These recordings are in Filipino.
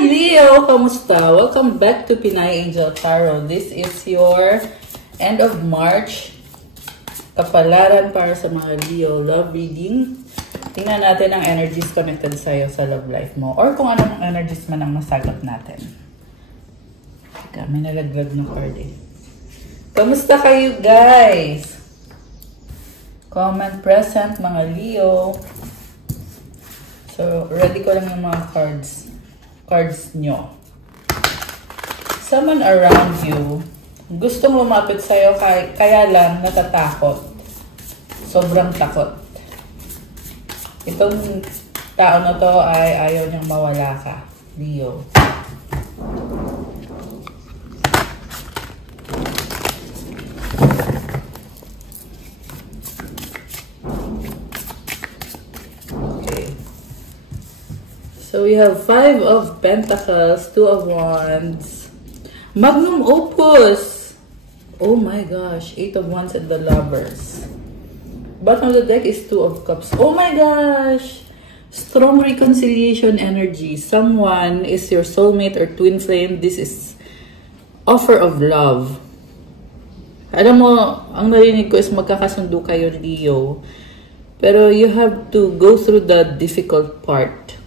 Leo! Kamusta? Welcome back to Pinay Angel Tarot. This is your end of March kapalaran para sa mga Leo love reading. Tingnan natin ang energies connected sa'yo sa love life mo or kung anong energies man ang masagot natin. Teka, may nalaglag na card eh. Kamusta kayo guys? Comment present mga Leo. So, ready ko lang yung mga cards nyo. Someone around you, gustong lumapit sa'yo kaya lang natatakot. Sobrang takot. Itong tao na to ay ayaw niyang mawala ka, Leo. So we have 5 of Pentacles, 2 of Wands, Magnum Opus. Oh my gosh, 8 of Wands and the Lovers. Bottom of the deck is 2 of Cups. Oh my gosh, strong reconciliation energy. Someone is your soulmate or twin flame. This is offer of love. Alam mo, ang narinig ko is magkakasundo kayo, Leo. Pero you have to go through the difficult part.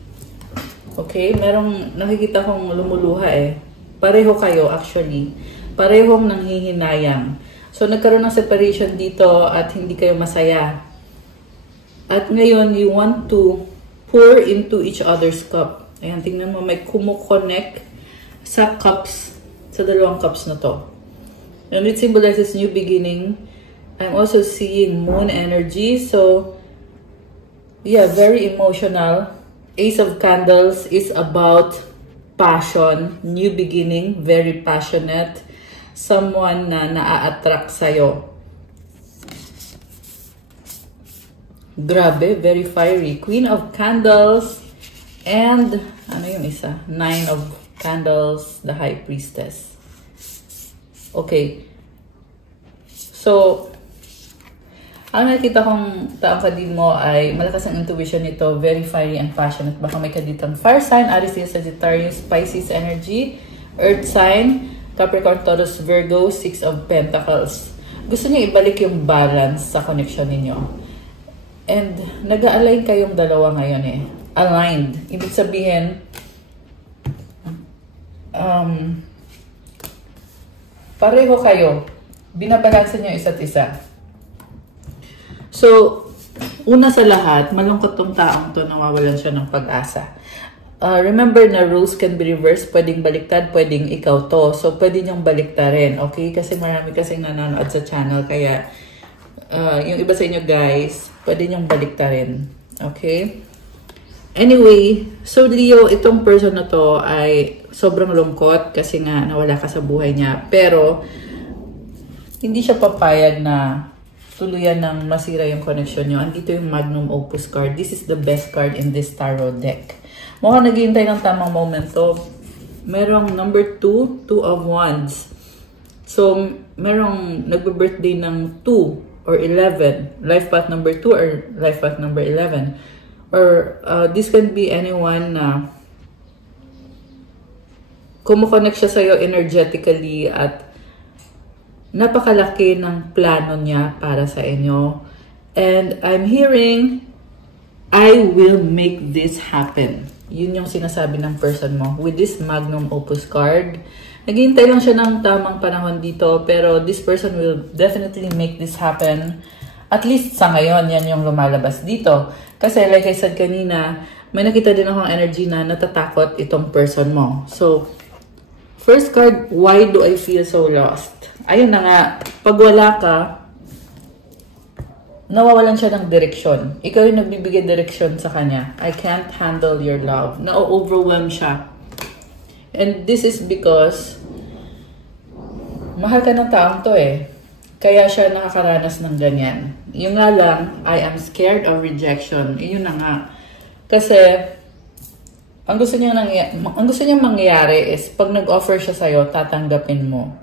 Okay, merong nakikita kong lumuluha eh. Pareho kayo actually. Parehong nanghihinayang. So nagkaroon ng separation dito at hindi kayo masaya. At ngayon, you want to pour into each other's cup. Ayan, tingnan mo, may kumukonect sa cups, sa dalawang cups na to. And it symbolizes new beginning. I'm also seeing moon energy. So, yeah, very emotional. Ace of Candles is about passion, new beginning, very passionate. Someone na naa-attract sa'yo. Grabe, very fiery. Queen of Candles and, ano yung isa? 9 of Candles, the High Priestess. Okay. So, ang nakikita kong taong kadin mo ay malakas ang intuition nito, very fiery and passionate. Baka may kaditang fire sign, Aries, Sagittarius, Pisces energy, earth sign, Capricorn, Taurus, Virgo, 6 of Pentacles. Gusto niyo ibalik yung balance sa connection ninyo. And nag-a-align kayong dalawa ngayon eh. Aligned. Ibig sabihin, pareho kayo. Binabalansa niyo isa't isa. So, una sa lahat, malungkot tong taong to, nawawalan siya ng pag-asa. Remember na rules can be reversed, pwedeng baliktad, pwedeng ikaw to. So, pwede niyong baliktarin, okay? Kasi marami kasing nanonood sa channel, kaya yung iba sa inyo guys, pwede niyong baliktarin, okay? Anyway, so Leo, itong person na to ay sobrang lungkot kasi nga nawala ka sa buhay niya. Pero, hindi siya papayag na tuluyan ng masira yung connection nyo. Andito yung Magnum Opus card. This is the best card in this tarot deck. Mukhang naghihintay ng tamang momento. Merong number 2, 2 of Wands. So, merong nagbe-birthday ng 2 or 11. Life path number 2 or life path number 11. Or this can be anyone na kumukonect siya sa'yo energetically at napakalaki ng plano niya para sa inyo. And I'm hearing, I will make this happen. Yun yung sinasabi ng person mo. With this Magnum Opus card, naghihintay lang siya ng tamang panahon dito, pero this person will definitely make this happen. At least sa ngayon, yan yung lumalabas dito. Kasi like I said kanina, may nakita din akong energy na natatakot itong person mo. So, first card, why do I feel so lost? Ayun na nga, pag wala ka, nawawalan siya ng direksyon. Ikaw yung nagbibigay direksyon sa kanya. I can't handle your love. Na-overwhelm siya. And this is because mahal ka ng taong to eh. Kaya siya nakakaranas ng ganyan. Yung nga lang, I am scared of rejection. Yun na nga. Kasi, ang gusto niyang mangyayari is, pag nag-offer siya sa'yo, tatanggapin mo.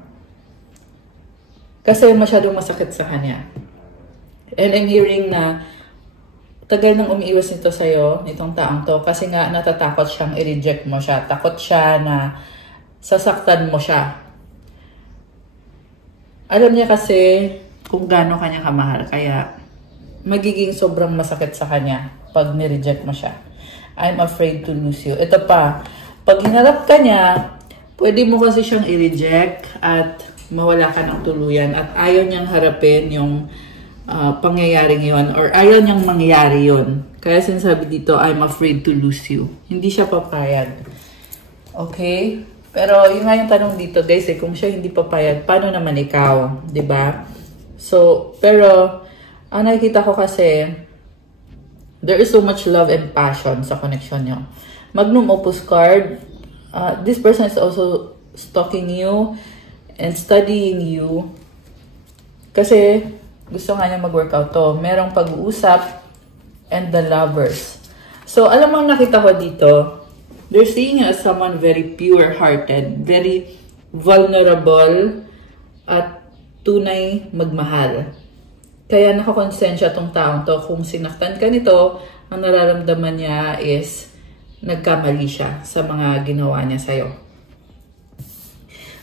Kasi masyadong masakit sa kanya. And I'm hearing na tagal nang umiiwas nito sa'yo, nitong taong to, kasi nga natatakot siyang i-reject mo siya. Takot siya na sasaktan mo siya. Alam niya kasi kung gaano kanya kamahal, kaya magiging sobrang masakit sa kanya pag ni-reject mo siya. I'm afraid to lose you. Ito pa, pag hinarap ka niya, pwede mo kasi siyang i-reject at mawala ka ng tuluyan at ayaw niyang harapin yung pangyayaring yon or ayaw niyang mangyayari yon. Kaya sinasabi dito, I'm afraid to lose you. Hindi siya papayag. Okay? Pero yun nga yung tanong dito, guys, kung siya hindi papayag, paano naman ikaw? 'Di ba? So, pero ang nakikita ko kasi, there is so much love and passion sa connection niyo. Magnum Opus card, this person is also stalking you and studying you. Kasi gusto nga niya mag-workout to. Merong pag-uusap and the lovers. So, alam mo nakita ko dito, they're seeing you as someone very pure-hearted, very vulnerable, at tunay magmahal. Kaya nakakonsensya tong taong to. Kung sinaktan ka nito, ang nararamdaman niya is nagkamali siya sa mga ginawa niya sa'yo.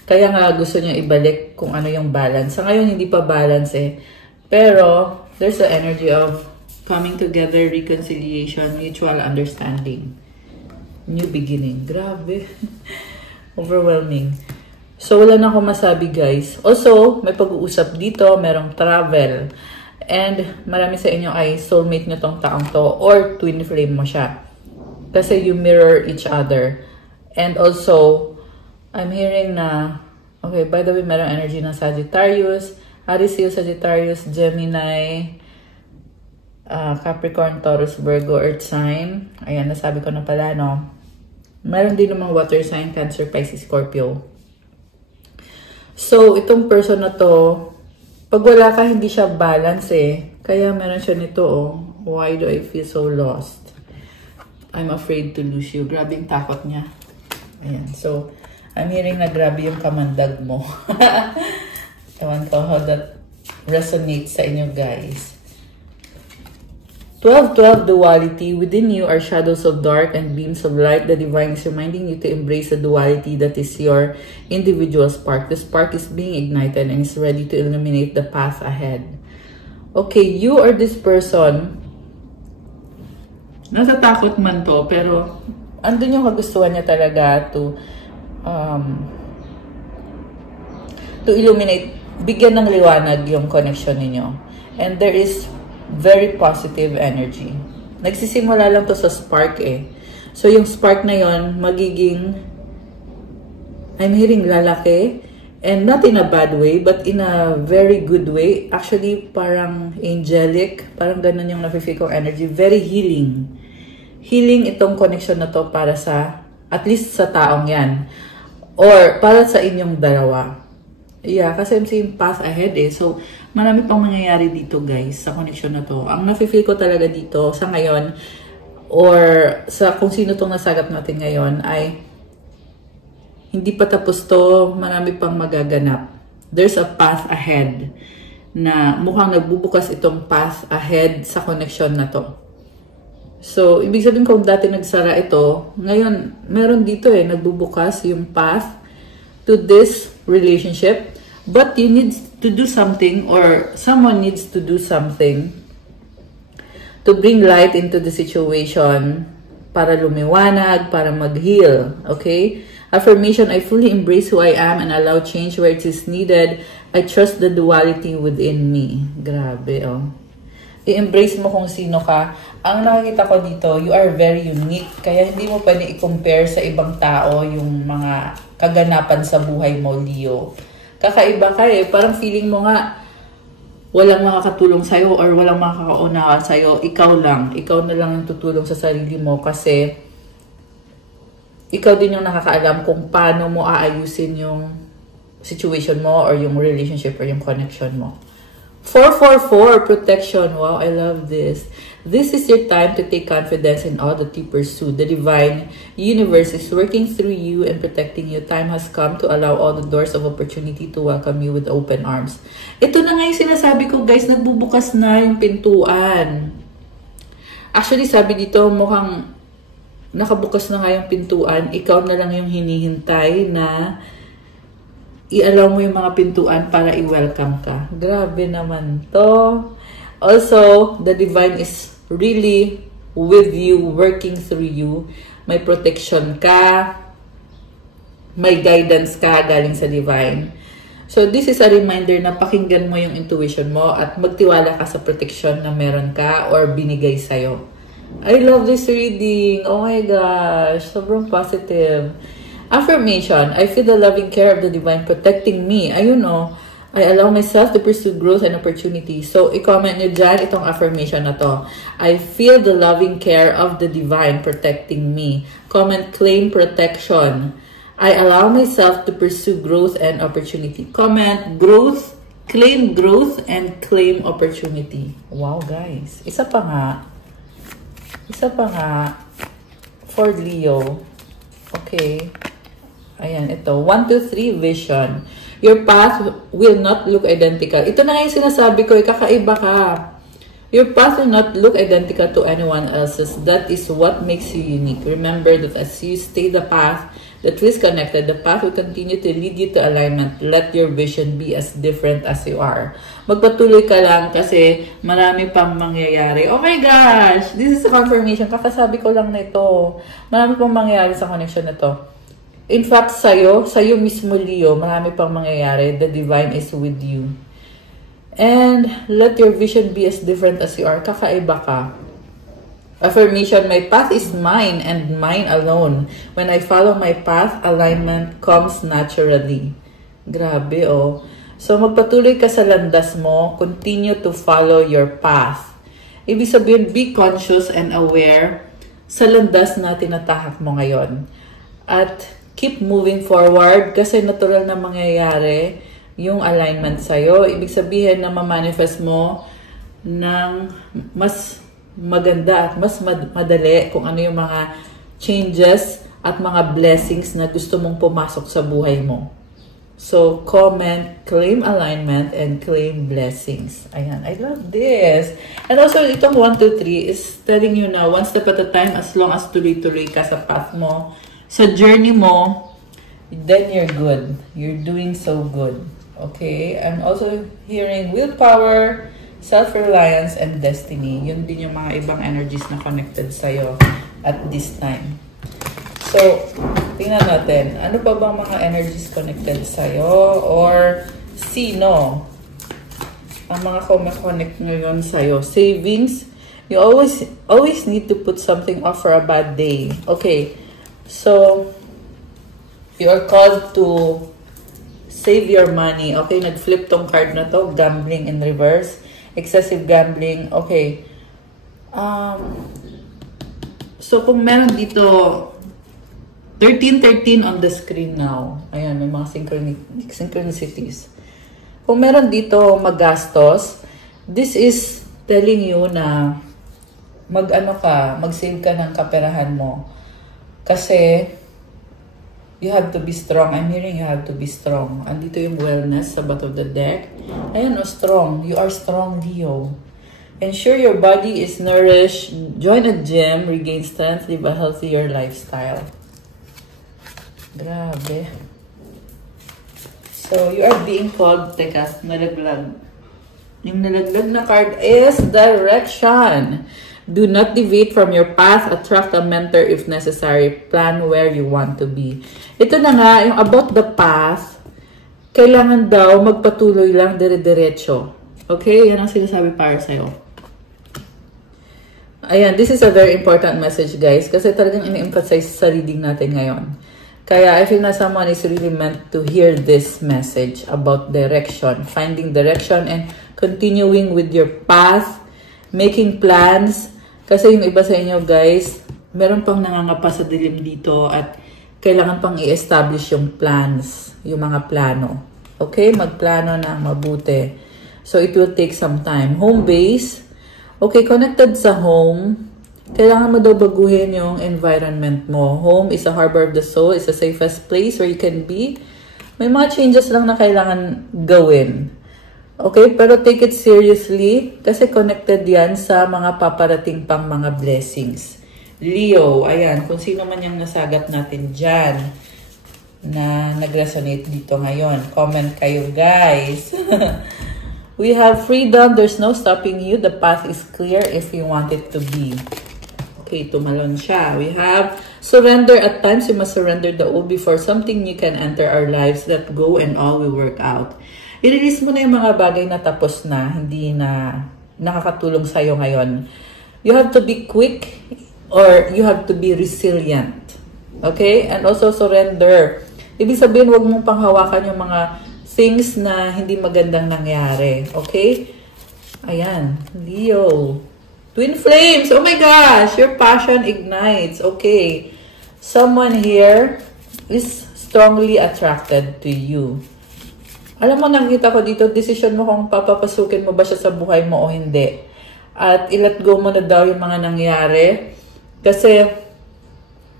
Kaya nga gusto niya ibalik kung ano yung balance. Sa ngayon, hindi pa balance eh. Pero, there's the energy of coming together, reconciliation, mutual understanding. New beginning. Grabe. Overwhelming. So, wala na akong masabi, guys. Also, may pag-uusap dito, merong travel. And, marami sa inyo ay soulmate nyo tong taong to or twin flame mo siya. Kasi you mirror each other. And also, I'm hearing na, okay, by the way, merong energy ng Sagittarius, Aries, Leo, Sagittarius, Gemini, Capricorn, Taurus, Virgo, Earth sign. Ayan, nasabi ko na pala, no? Meron din namang water sign, Cancer, Pisces, Scorpio. So, itong person na to, pag wala ka, hindi siya balance eh. Kaya meron siya nito, oh. Why do I feel so lost? I'm afraid to lose you. Grabe yung takot niya. Ayan. So, I'm hearing na grabe yung kamandag mo. Ewan ko how that resonates sa inyo, guys. 12-12 duality. Within you are shadows of dark and beams of light. The divine is reminding you to embrace the duality that is your individual spark. The spark is being ignited and is ready to illuminate the path ahead. Okay, you or this person, natatakot man to, pero andun yung kagustuhan niya talaga to illuminate, bigyan ng liwanag yung connection ninyo. And there is very positive energy. Nagsisimula lang to sa spark eh. So, yung spark na yon magiging, I'm hearing lalaki, and not in a bad way, but in a very good way. Actually, parang angelic, parang ganun yung nafe-feel kong energy. Very healing. Healing itong connection na to para sa, at least sa taong yan. Or, para sa inyong dalawa. Yeah, kasi I'm seeing path ahead eh. So, marami pang mangyayari dito, guys, sa connection na to. Ang nafe-feel ko talaga dito sa ngayon, or sa kung sino tong nasagap natin ngayon, ay hindi pa tapos to, marami pang magaganap. There's a path ahead na mukhang nagbubukas itong path ahead sa connection na to. So, ibig sabihin kung dati nagsara ito, ngayon, meron dito eh, nagbubukas yung path to this relationship. But you need to do something, or someone needs to do something to bring light into the situation para lumiwanag, para mag-heal. Okay? Affirmation, I fully embrace who I am and allow change where it is needed. I trust the duality within me. Grabe, oh. I-embrace mo kung sino ka. Ang nakikita ko dito, you are very unique. Kaya hindi mo pwede i-compare sa ibang tao yung mga kaganapan sa buhay mo, Leo. Kakaiba ka eh. Parang feeling mo nga, walang makakatulong sa'yo or walang makakauna sa'yo. Ikaw lang. Ikaw na lang ang tutulong sa sarili mo kasi ikaw din yung nakakaalam kung paano mo aayusin yung situation mo or yung relationship or yung connection mo. 444, protection. Wow, I love this. This is your time to take confidence in all that you pursue. The divine universe is working through you and protecting you. Time has come to allow all the doors of opportunity to welcome you with open arms. Ito na nga yung sinasabi ko, guys, nagbubukas na yung pintuan. Actually, sabi dito, mukhang nakabukas na nga yung pintuan. Ikaw na lang yung hinihintay na i-allow mo yung mga pintuan para i-welcome ka. Grabe naman to. Also, the divine is really with you, working through you. May protection ka. May guidance ka galing sa divine. So, this is a reminder na pakinggan mo yung intuition mo at magtiwala ka sa protection na meron ka or binigay sa'yo. I love this reading. Oh my gosh. Sobrang positive. Affirmation. I feel the loving care of the divine protecting me. Ayun o. I allow myself to pursue growth and opportunity. So, i-comment nyo dyan itong affirmation na to. I feel the loving care of the divine protecting me. Comment, claim protection. I allow myself to pursue growth and opportunity. Comment, growth, claim growth, and claim opportunity. Wow, guys. Isa pa nga. For Leo. Okay. Ayan, ito. 1, 2, 3, vision. Your path will not look identical. Ito na yung sinasabi ko, kakaiba ka. Your path will not look identical to anyone else's. That is what makes you unique. Remember that as you stay the path that is connected, the path will continue to lead you to alignment. Let your vision be as different as you are. Magpatuloy ka lang kasi marami pang mangyayari. Oh my gosh! This is a confirmation. Kakasabi ko lang na ito. Marami pang mangyayari sa connection na to. In fact, sa'yo mismo, Leo, marami pang mangyayari. The divine is with you. And let your vision be as different as you are. Kakaiba ka. Affirmation, my path is mine and mine alone. When I follow my path, alignment comes naturally. Grabe, oh. So, magpatuloy ka sa landas mo. Continue to follow your path. Ibig sabihin, be conscious and aware sa landas na tinatahak mo ngayon. At keep moving forward kasi natural na mangyayari yung alignment sa'yo. Ibig sabihin na ma-manifest mo ng mas maganda at mas madali kung ano yung mga changes at mga blessings na gusto mong pumasok sa buhay mo. So, comment, claim alignment, and claim blessings. Ayan, I love this. And also, itong 1, 2, 3 is telling you na one step at a time as long as tuloy-tuloy ka sa path mo. Sa journey mo, then you're good. You're doing so good. Okay? I'm also hearing willpower, self-reliance, and destiny. Yun din yung mga ibang energies na connected sa'yo at this time. So, tingnan natin. Ano pa bang mga energies connected sa'yo? Or sino ang mga connect ngayon sa'yo? Savings. You always need to put something off for a bad day. Okay. So, you are called to save your money. Okay, nag-flip tong card na to. Gambling in reverse. Excessive gambling. Okay. So, kung meron dito, 1313 on the screen now. Ayan, may mga synchronicities. Kung meron dito magastos, this is telling you na mag-save ka ng kaperahan mo. Kasi, you have to be strong. I'm hearing you have to be strong. Andito yung wellness sa bottom of the deck. Ayan, strong. You are strong, Leo. Ensure your body is nourished. Join a gym. Regain strength. Live a healthier lifestyle. Grabe. So, you are being called. Teka, nalaglag. Yung nalaglag na card is direction. Do not deviate from your path. Attract a mentor if necessary. Plan where you want to be. Ito na nga, yung about the path, kailangan daw magpatuloy lang dire-diretso. Okay? Yan ang sinasabi para sa'yo. Ayan, this is a very important message, guys. Kasi talagang ini-emphasize sa reading natin ngayon. Kaya I feel na someone is really meant to hear this message about direction. Finding direction and continuing with your path. Making plans. Kasi yung iba sa inyo, guys, meron pang nangangapa sa dilim dito at kailangan pang i-establish yung plans, yung mga plano. Okay? Magplano na mabuti. So, it will take some time. Home base. Okay, connected sa home. Kailangan mo daw baguhin yung environment mo. Home is a harbor of the soul. It's the safest place where you can be. May mga changes lang na kailangan gawin. Okay, pero take it seriously kasi connected yan sa mga paparating pang mga blessings. Leo, ayan, kung sino man yung nasagat natin dyan na nag-resonate dito ngayon. Comment kayo, guys. We have freedom. There's no stopping you. The path is clear if you want it to be. Okay, tumalon siya. We have surrender. At times, you must surrender the old before something new can enter our lives. Let go and all will work out. I-release mo na yung mga bagay na tapos na, hindi na nakakatulong sa'yo ngayon. You have to be quick or you have to be resilient. Okay? And also surrender. Ibig sabihin, huwag mong panghawakan yung mga things na hindi magandang nangyari. Okay? Ayan. Leo. Twin flames. Oh my gosh! Your passion ignites. Okay. Someone here is strongly attracted to you. Alam mo, nakita ko dito, decision mo kung papapasukin mo ba siya sa buhay mo o hindi. At i-let go mo na daw yung mga nangyari. Kasi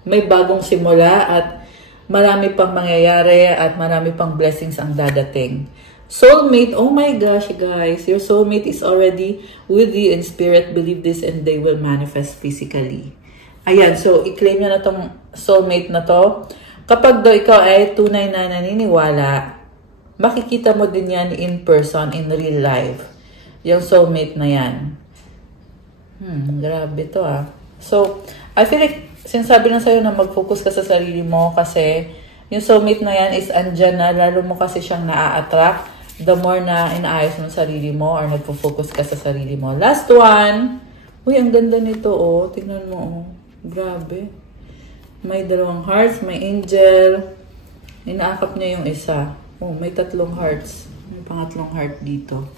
may bagong simula at marami pang mangyayari at marami pang blessings ang dadating. Soulmate, oh my gosh, guys. Your soulmate is already with you in spirit. Believe this and they will manifest physically. Ayan, so i-claim nyo na tong soulmate na to. Kapag daw ikaw ay tunay na naniniwala, makikita mo din yan in person, in real life. Yung soulmate na yan. Grabe to ah. So, I feel like, sinasabi na sa'yo na mag-focus ka sa sarili mo kasi yung soulmate na yan is andyan na, lalo mo kasi siyang naa-attract the more na inaayos mo sarili mo or nagpo-focus ka sa sarili mo. Last one. Uy, ang ganda nito oh. Tingnan mo oh. Grabe. May dalawang hearts, may angel. Inaakap niya yung isa. Oh, may tatlong hearts. May pangatlong heart dito.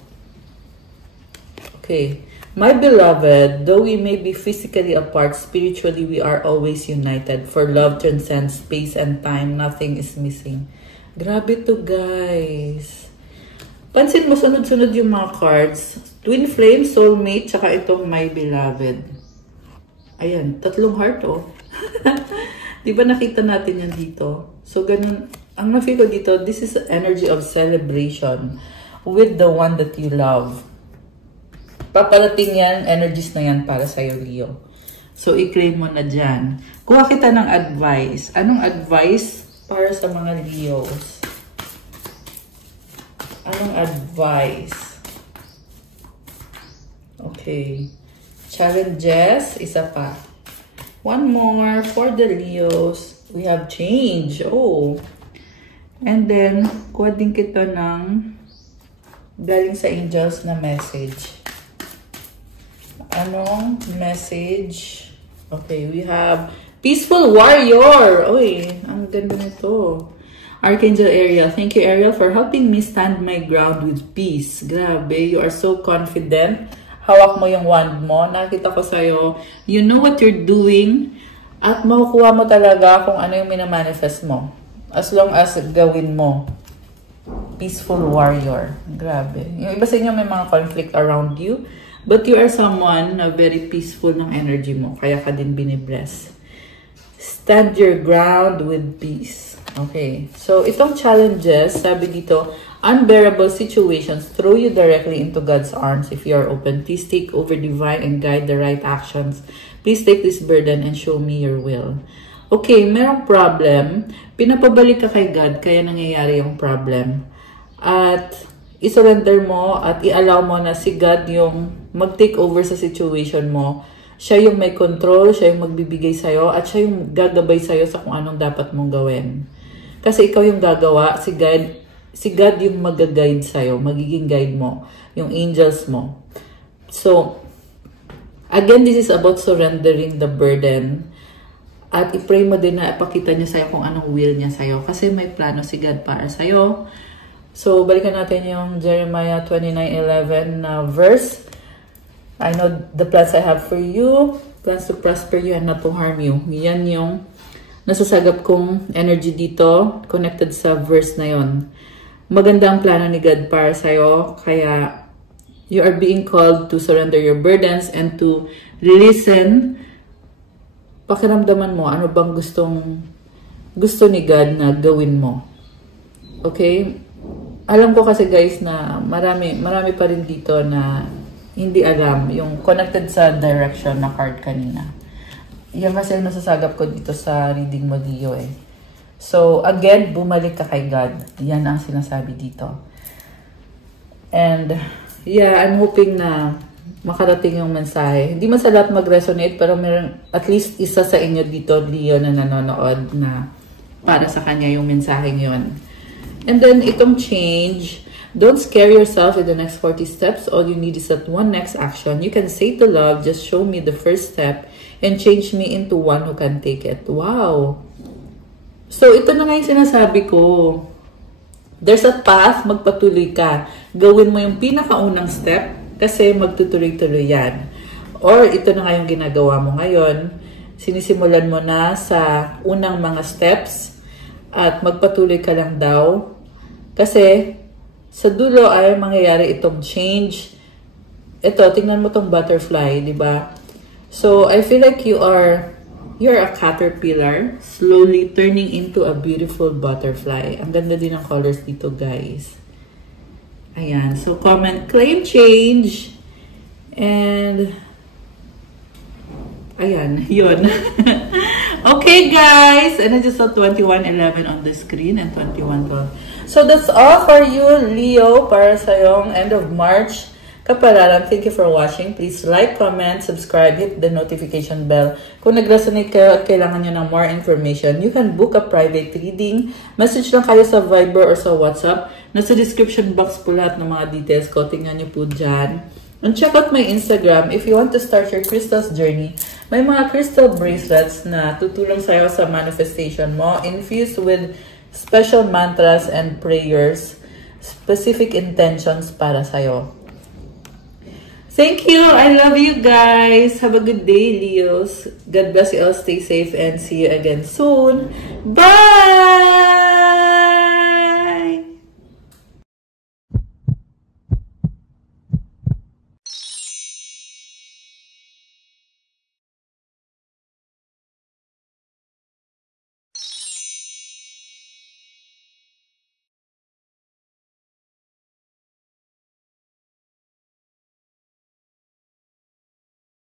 Okay. My beloved, though we may be physically apart, spiritually we are always united. For love transcends space and time. Nothing is missing. Grabe to, guys. Pansin mo, sunod-sunod yung mga cards. Twin flame, soulmate, tsaka itong my beloved. Ayan, tatlong heart, oh. Diba nakita natin yan dito? So, ganun. Ang na-feel ko dito, this is the energy of celebration with the one that you love. Paparating yan, energies na yan para sa'yo, Leo. So, i-claim mo na dyan. Kuha kita ng advice. Anong advice para sa mga Leos? Anong advice? Okay. Challenges, isa pa. One more for the Leos. We have change. Oh. And then, kuha din kita ng galing sa angels na message. Anong message? Okay, we have Peaceful Warrior. Uy, ang ganda nito. Archangel Ariel. Thank you, Ariel, for helping me stand my ground with peace. Grabe, you are so confident. Hawak mo yung wand mo. Nakita ko sa'yo. You know what you're doing. At makukuha mo talaga kung ano yung minamanifest mo. As long as gawin mo. Peaceful Warrior. Grabe. Yung iba sa inyo may mga conflict around you. But you are someone na very peaceful ng energy mo. Kaya ka din binibless. Stand your ground with peace. Okay. So, itong challenges, sabi dito, unbearable situations throw you directly into God's arms if you are open. Please take over divine and guide the right actions. Please take this burden and show me your will. Okay, merong problem. Pinapabalik ka kay God, kaya nangyayari yung problem. At isurrender mo at i-allow mo na si God yung mag-take over sa situation mo. Siya yung may control, siya yung magbibigay sa'yo, at siya yung gagabay sa'yo sa kung anong dapat mong gawin. Kasi ikaw yung gagawa, si God yung mag-guide sa'yo, magiging guide mo, yung angels mo. So, again, this is about surrendering the burden. At i-pray mo din na ipakita niya sa'yo kung anong will niya sa'yo. Kasi may plano si God para sa'yo. So, balikan natin yung Jeremiah 29:11 na verse. I know the plans I have for you, plans to prosper you and not to harm you. Yan yung nasasagap kong energy dito, connected sa verse na yon. Maganda ang plano ni God para sa'yo, kaya you are being called to surrender your burdens and to listen. Pakiramdaman mo, ano bang gusto ni God na gawin mo. Okay? alam ko kasi guys na marami pa rin dito na hindi alam yung connected sa direction na card kanina. Yan kasi nasasagap ko dito sa reading mo, Leo eh. So, again, bumalik ka kay God. Yan ang sinasabi dito. And, yeah, I'm hoping na makarating yung mensahe. Hindi man sa lahat mag-resonate, pero meron at least isa sa inyo dito, Leo, na nanonood na para sa kanya yung mensaheng yun. And then, itong change, don't scare yourself in the next 40 steps. All you need is that one next action. You can say to love, just show me the first step and change me into one who can take it. Wow! So, ito na nga yung sinasabi ko. There's a path, magpatuloy ka. Gawin mo yung pinakaunang step kasi magtutuloy-tuloy yan. Or, ito na nga yung ginagawa mo ngayon. Sinisimulan mo na sa unang mga steps at magpatuloy ka lang daw. Kasi, sa dulo ay mangyayari itong change. Ito, tingnan mo tong butterfly, di ba? So, I feel like you're a caterpillar slowly turning into a beautiful butterfly. Ang ganda din ng colors dito, guys. Ayan. So, comment, claim change. And, ayan. Yun. Okay, guys. And I just saw 21:11 on the screen and 21:12. So, that's all for you, Leo, para sa yung end of March kapalaran. Thank you for watching. Please like, comment, subscribe, hit the notification bell. Kung nag-resonate kayo at kailangan nyo ng more information, you can book a private reading. Message lang kayo sa Viber or sa WhatsApp. Nasa description box po lahat ng mga details ko. Tingnan nyo po dyan. And check out my Instagram if you want to start your crystals journey. May mga crystal bracelets na tutulong sa'yo sa manifestation mo, infused with special mantras and prayers, specific intentions para sa'yo. Thank you. I love you guys. Have a good day, Leos. God bless you all. Stay safe and see you again soon. Bye!